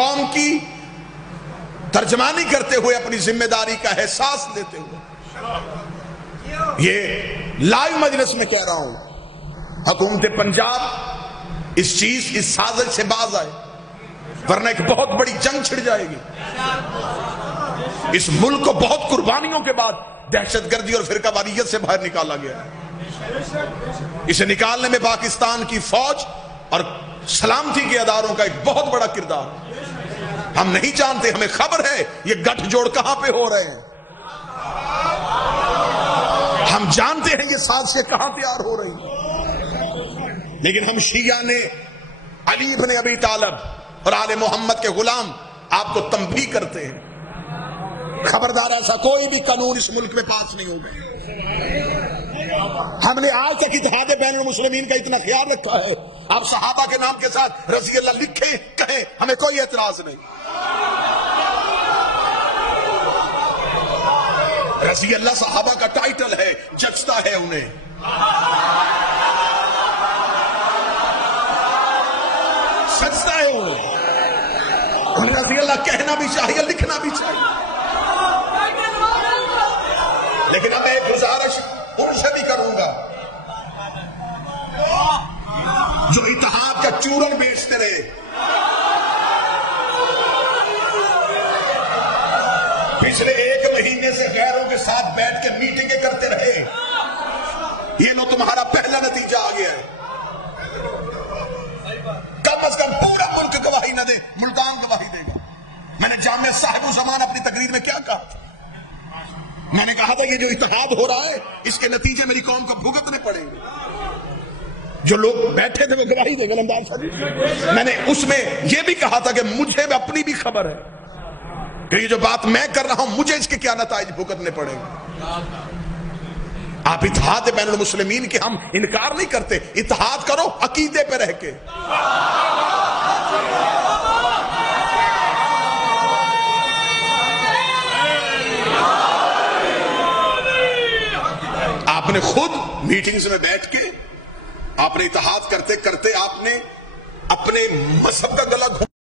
قوم کی ترجمانی کرتے ہوئے اپنی ذمہ داری کا احساس لیتے ہوئے یہ لائیو مجلس میں کہہ رہا ہوں، حکومت پنجاب اس چیز اس سازش سے باز آئے، ورنہ ایک بہت بڑی جنگ چھڑ جائے گی۔ اس ملک کو بہت قربانیوں کے بعد دہشت گردی اور فرقہ واریت سے باہر نکالا گیا ہے۔ اسے نکالنے میں پاکستان کی فوج اور سلامتی کے اداروں کا ایک بہت بڑا کردار۔ ہم نہیں جانتے، ہمیں خبر ہے یہ گٹھ جوڑ کہاں پہ ہو رہے ہیں، ہم جانتے ہیں یہ سازشیں کہاں تیار ہو رہی ہیں، لیکن ہم شیعہ نے علی بن ابی طالب اور آل محمد کے غلام آپ کو تنبیہ کرتے ہیں، خبردار ایسا کوئی بھی قانون اس ملک میں پاس نہیں ہوگا۔ ہم نے آج تک اتحاد بین المسلمین کا اتنا خیال رکھا ہے، آپ صحابہ کے نام کے ساتھ رضی اللہ لکھیں کہیں، ہمیں کوئی اعتراض نہیں۔ رضی اللہ صحابہ کا ٹائٹل ہے، جچتا ہے انہیں۔ سچتا ہے انہیں رضی اللہ کہنا بھی چاہیے، لکھنا بھی چاہیے، لیکن اب میں ایک گزارش ان سے بھی کروں گا جو اتحاد کا چورن بیچتے رہے، پچھلے ایک مہینے سے غیروں کے ساتھ بیٹھ کے میٹنگیں کرتے رہے، یہ لو تمہارا پہلا نتیجہ آ گیا ہے۔ کم از کم پورا ملک گواہی نہ دے، ملتان گواہی دے گا۔ میں نے جامع صاحب الزمان اپنی تقریر میں کیا کہا تھا؟ میں نے کہا تھا یہ جو اتحاد ہو رہا ہے اس کے نتیجے میری قوم کو بھگتنے پڑیں گے۔ جو لوگ بیٹھے تھے وہ گواہی دے گا لمدار صاحب۔ میں نے اس میں یہ بھی کہا تھا کہ مجھے اپنی بھی خبر ہے کہ یہ جو بات میں کر رہا ہوں مجھے اس کے کیا نتائج بھگتنے پڑیں گے۔ آپ اتحاد بین المسلمین کے ہم انکار نہیں کرتے، اتحاد کرو عقیدے پہ رہ کے۔ آپ نے خود میٹنگز میں بیٹھ کے آپ نے اتحاد کرتے کرتے آپ نے اپنے مذہب کا گلا